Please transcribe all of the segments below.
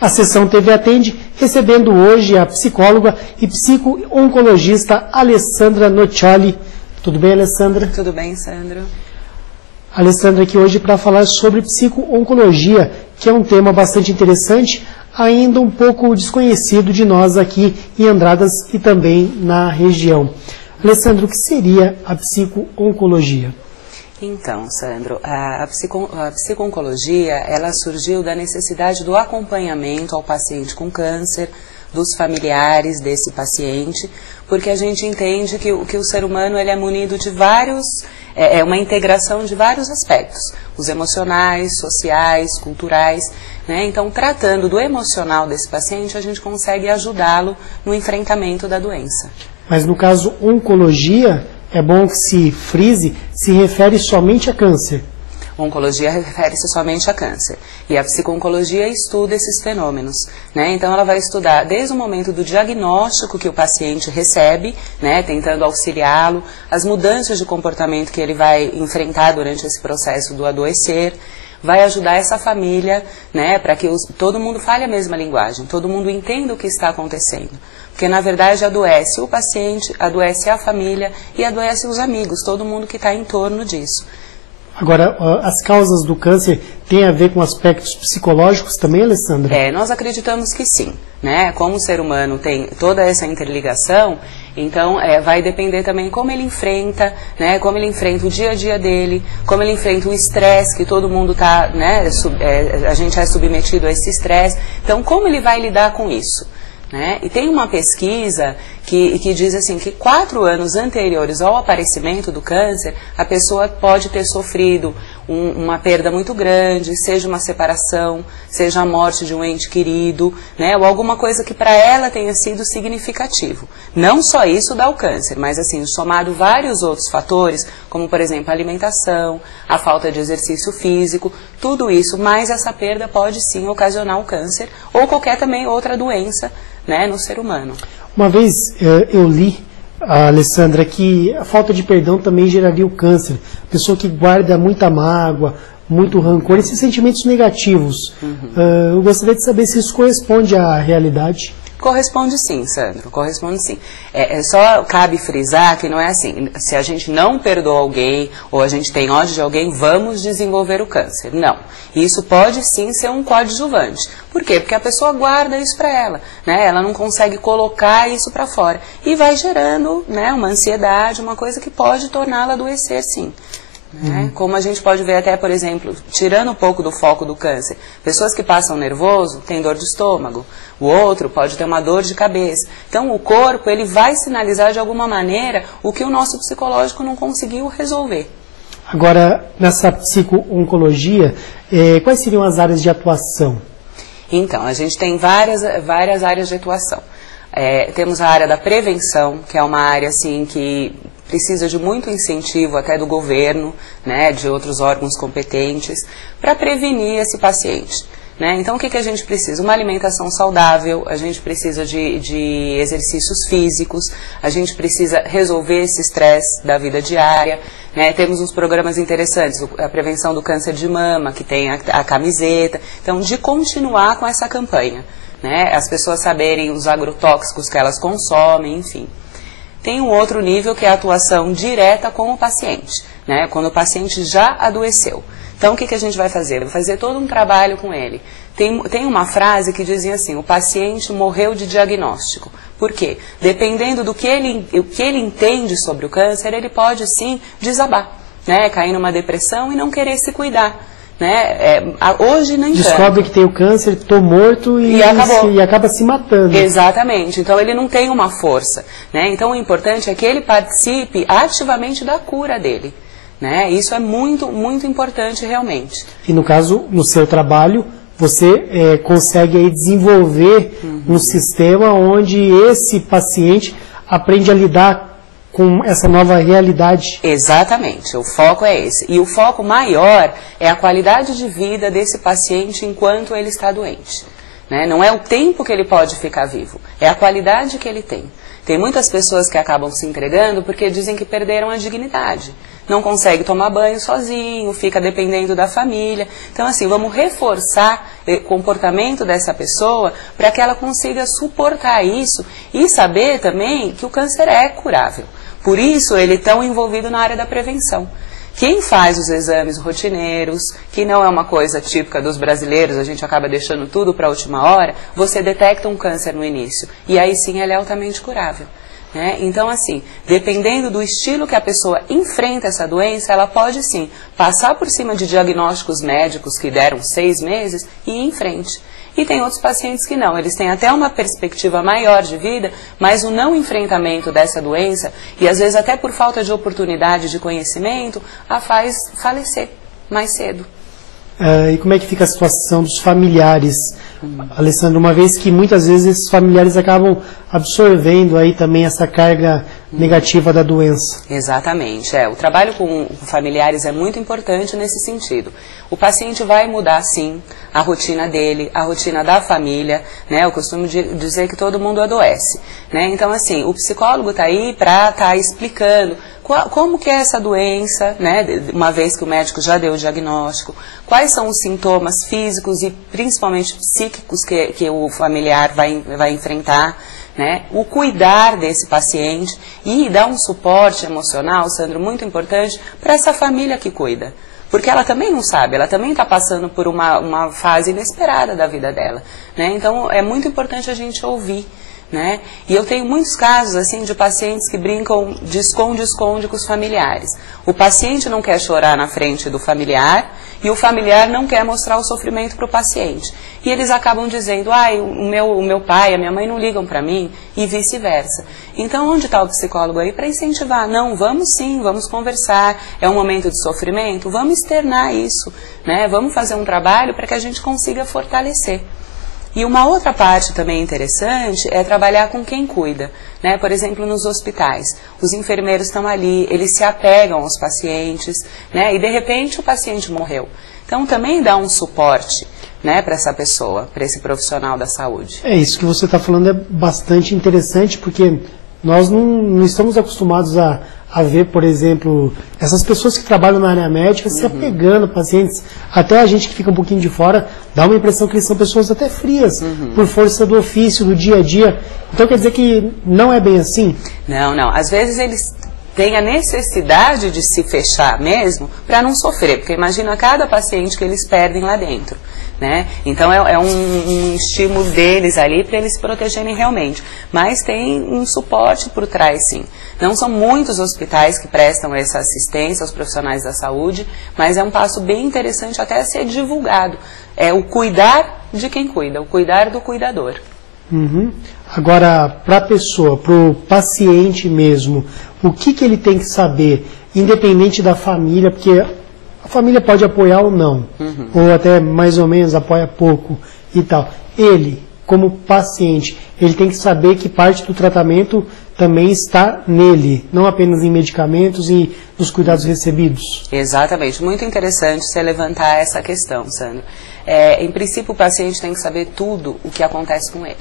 A sessão TV Atende, recebendo hoje a psicóloga e psico-oncologista Alessandra Nocioli. Tudo bem, Alessandra? Tudo bem, Sandro. Alessandra aqui hoje para falar sobre psico-oncologia, que é um tema bastante interessante, ainda um pouco desconhecido de nós aqui em Andradas e também na região. Alessandra, o que seria a psico-oncologia? Então, Sandro, a psico-oncologia, ela surgiu da necessidade do acompanhamento ao paciente com câncer, dos familiares desse paciente, porque a gente entende que o ser humano ele é munido de uma integração de vários aspectos, os emocionais, sociais, culturais, né? Então, tratando do emocional desse paciente, a gente consegue ajudá-lo no enfrentamento da doença. Mas no caso oncologia, é bom que se frise, se refere somente a câncer. Oncologia refere-se somente a câncer. E a psico-oncologia estuda esses fenômenos, né? Então ela vai estudar desde o momento do diagnóstico que o paciente recebe, né, tentando auxiliá-lo, as mudanças de comportamento que ele vai enfrentar durante esse processo do adoecer, vai ajudar essa família, né, para que todo mundo fale a mesma linguagem, todo mundo entenda o que está acontecendo. Porque, na verdade, adoece o paciente, adoece a família e adoece os amigos, todo mundo que está em torno disso. Agora, as causas do câncer têm a ver com aspectos psicológicos também, Alessandra? Nós acreditamos que sim, né? Como o ser humano tem toda essa interligação, então vai depender também como ele enfrenta, né? Como ele enfrenta o dia a dia dele, como ele enfrenta o estresse, que todo mundo está, né? A gente é submetido a esse estresse. Então, como ele vai lidar com isso? Né? E tem uma pesquisa que diz assim que 4 anos anteriores ao aparecimento do câncer, a pessoa pode ter sofrido uma perda muito grande, seja uma separação, seja a morte de um ente querido, né? Ou alguma coisa que para ela tenha sido significativo. Não só isso dá o câncer, mas assim, somado vários outros fatores, como por exemplo a alimentação, a falta de exercício físico, tudo isso, mais essa perda pode sim ocasionar o câncer ou qualquer também outra doença, né, no ser humano. Uma vez eu li, Alessandra, que a falta de perdão também geraria o câncer. Pessoa que guarda muita mágoa, muito rancor, esses sentimentos negativos. Eu gostaria de saber se isso corresponde à realidade. Corresponde sim, Sandro, corresponde sim. Só cabe frisar que não é assim, se a gente não perdoa alguém ou a gente tem ódio de alguém, vamos desenvolver o câncer. Não. Isso pode sim ser um coadjuvante. Por quê? Porque a pessoa guarda isso para ela, né? Ela não consegue colocar isso para fora. E vai gerando, né, uma ansiedade, uma coisa que pode torná-la adoecer sim. Né? Como a gente pode ver até, por exemplo, tirando um pouco do foco do câncer, pessoas que passam nervoso têm dor de estômago, o outro pode ter uma dor de cabeça. Então o corpo ele vai sinalizar de alguma maneira o que o nosso psicológico não conseguiu resolver. Agora, nessa psico-oncologia, quais seriam as áreas de atuação? Então, a gente tem várias áreas de atuação. Temos a área da prevenção, que é uma área assim que precisa de muito incentivo até do governo, né, de outros órgãos competentes, para prevenir esse paciente. Né? Então, o que a gente precisa? Uma alimentação saudável, a gente precisa de exercícios físicos, a gente precisa resolver esse estresse da vida diária. Né? Temos uns programas interessantes, a prevenção do câncer de mama, que tem a camiseta. Então, de continuar com essa campanha, né? As pessoas saberem os agrotóxicos que elas consomem, enfim. Tem um outro nível que é a atuação direta com o paciente, né? Quando o paciente já adoeceu. Então, o que a gente vai fazer? Vai fazer todo um trabalho com ele. Tem uma frase que dizia assim, o paciente morreu de diagnóstico. Por quê? Dependendo do que ele entende sobre o câncer, ele pode sim desabar, né? Cair numa depressão e não querer se cuidar. Né? Hoje nem descobre que tem o câncer, estou morto e acaba se matando. Exatamente, então ele não tem uma força, né? Então o importante é que ele participe ativamente da cura dele, né? Isso é muito, muito importante realmente. E no caso, no seu trabalho, você consegue aí desenvolver um sistema onde esse paciente aprende a lidar com essa nova realidade. Exatamente, o foco é esse. E o foco maior é a qualidade de vida desse paciente enquanto ele está doente. Né? Não é o tempo que ele pode ficar vivo, é a qualidade que ele tem. Tem muitas pessoas que acabam se entregando porque dizem que perderam a dignidade. não consegue tomar banho sozinho, fica dependendo da família. Então, assim, vamos reforçar o comportamento dessa pessoa para que ela consiga suportar isso e saber também que o câncer é curável. Por isso, ele é tão envolvido na área da prevenção. Quem faz os exames rotineiros, que não é uma coisa típica dos brasileiros, a gente acaba deixando tudo para a última hora, você detecta um câncer no início. E aí sim ele é altamente curável. Né? Então, assim, dependendo do estilo que a pessoa enfrenta essa doença, ela pode sim passar por cima de diagnósticos médicos que deram 6 meses e ir em frente. E tem outros pacientes que não, eles têm até uma perspectiva maior de vida, mas o não enfrentamento dessa doença, e às vezes até por falta de oportunidade de conhecimento, a faz falecer mais cedo. E como é que fica a situação dos familiares, Alessandro, uma vez que muitas vezes esses familiares acabam absorvendo aí também essa carga negativa da doença? Exatamente, o trabalho com familiares é muito importante nesse sentido. O paciente vai mudar sim a rotina dele, a rotina da família, né? Eu costumo dizer que todo mundo adoece, né? Então assim, o psicólogo está aí para estar explicando como que é essa doença, né, uma vez que o médico já deu o diagnóstico, quais são os sintomas físicos e principalmente psíquicos que o familiar vai enfrentar, né, o cuidar desse paciente e dar um suporte emocional, Sandro, muito importante para essa família que cuida. Porque ela também não sabe, ela também está passando por uma fase inesperada da vida dela, né? Então é muito importante a gente ouvir. Né? E eu tenho muitos casos assim de pacientes que brincam de esconde-esconde com os familiares. O paciente não quer chorar na frente do familiar e o familiar não quer mostrar o sofrimento para o paciente. E eles acabam dizendo, o meu pai, a minha mãe não ligam para mim e vice-versa. Então onde está o psicólogo aí para incentivar? Não, vamos sim, vamos conversar, é um momento de sofrimento, vamos externar isso, né? Vamos fazer um trabalho para que a gente consiga fortalecer. E uma outra parte também interessante é trabalhar com quem cuida, né? Por exemplo, nos hospitais. Os enfermeiros estão ali, eles se apegam aos pacientes, né? E de repente o paciente morreu. Então também dá um suporte, né, para essa pessoa, para esse profissional da saúde. Isso que você está falando é bastante interessante, porque nós não estamos acostumados a ver, por exemplo, essas pessoas que trabalham na área médica se apegando a pacientes. Até a gente que fica um pouquinho de fora dá uma impressão que eles são pessoas até frias, por força do ofício, do dia a dia. Então quer dizer que não é bem assim? Não. Às vezes eles têm a necessidade de se fechar mesmo para não sofrer, porque imagina cada paciente que eles perdem lá dentro. Né? Então é um estímulo deles ali para eles se protegerem realmente. Mas tem um suporte por trás, sim. Não são muitos hospitais que prestam essa assistência aos profissionais da saúde, mas é um passo bem interessante até ser divulgado. É o cuidar de quem cuida, o cuidar do cuidador. Agora, para a pessoa, para o paciente mesmo, o que ele tem que saber, independente da família, porque a família pode apoiar ou não, ou até mais ou menos apoia pouco e tal. Ele, como paciente, ele tem que saber que parte do tratamento também está nele, não apenas em medicamentos e nos cuidados recebidos. Exatamente, muito interessante você levantar essa questão, Sandro. Em princípio, o paciente tem que saber tudo o que acontece com ele.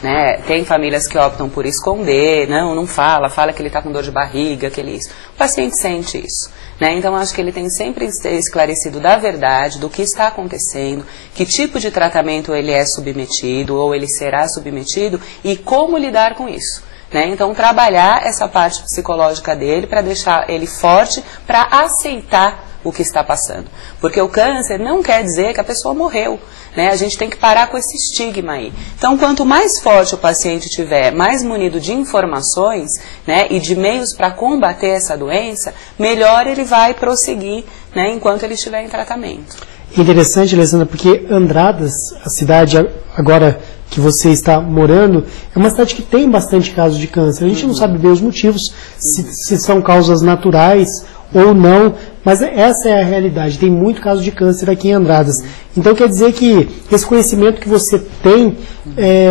Né? Tem famílias que optam por esconder, não fala que ele está com dor de barriga, que ele isso. O paciente sente isso. Né? Então, acho que ele tem sempre esclarecido da verdade, do que está acontecendo, que tipo de tratamento ele é submetido ou ele será submetido e como lidar com isso. Né? Então, trabalhar essa parte psicológica dele para deixar ele forte, para aceitar o que está passando. Porque o câncer não quer dizer que a pessoa morreu. Né? A gente tem que parar com esse estigma aí. Então, quanto mais forte o paciente tiver, mais munido de informações, né, e de meios para combater essa doença, melhor ele vai prosseguir, né, enquanto ele estiver em tratamento. Interessante, Alessandra, porque Andradas, a cidade agora que você está morando, é uma cidade que tem bastante casos de câncer. A gente não sabe bem os motivos, se são causas naturais ou não, mas essa é a realidade. Tem muito caso de câncer aqui em Andradas. Então quer dizer que esse conhecimento que você tem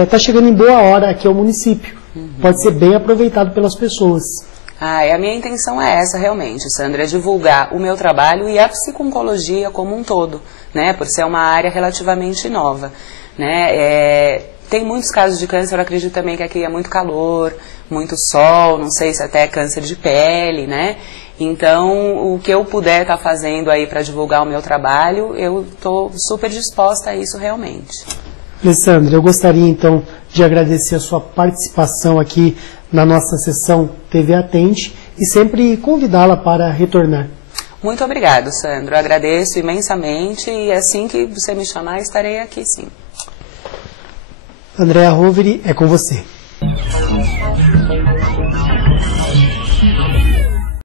está chegando em boa hora aqui ao município. Pode ser bem aproveitado pelas pessoas. A minha intenção é essa realmente, Sandra, é divulgar o meu trabalho e a psico-oncologia como um todo, né, por ser uma área relativamente nova. Né, tem muitos casos de câncer, eu acredito também que aqui é muito calor, muito sol, não sei se até câncer de pele, né? Então, o que eu puder estar fazendo aí para divulgar o meu trabalho, eu estou super disposta a isso realmente. Alessandra, eu gostaria então de agradecer a sua participação aqui na nossa sessão TV Atente e sempre convidá-la para retornar. Muito obrigado, Sandro. Eu agradeço imensamente e assim que você me chamar, estarei aqui sim. Andréa Roveri, é com você.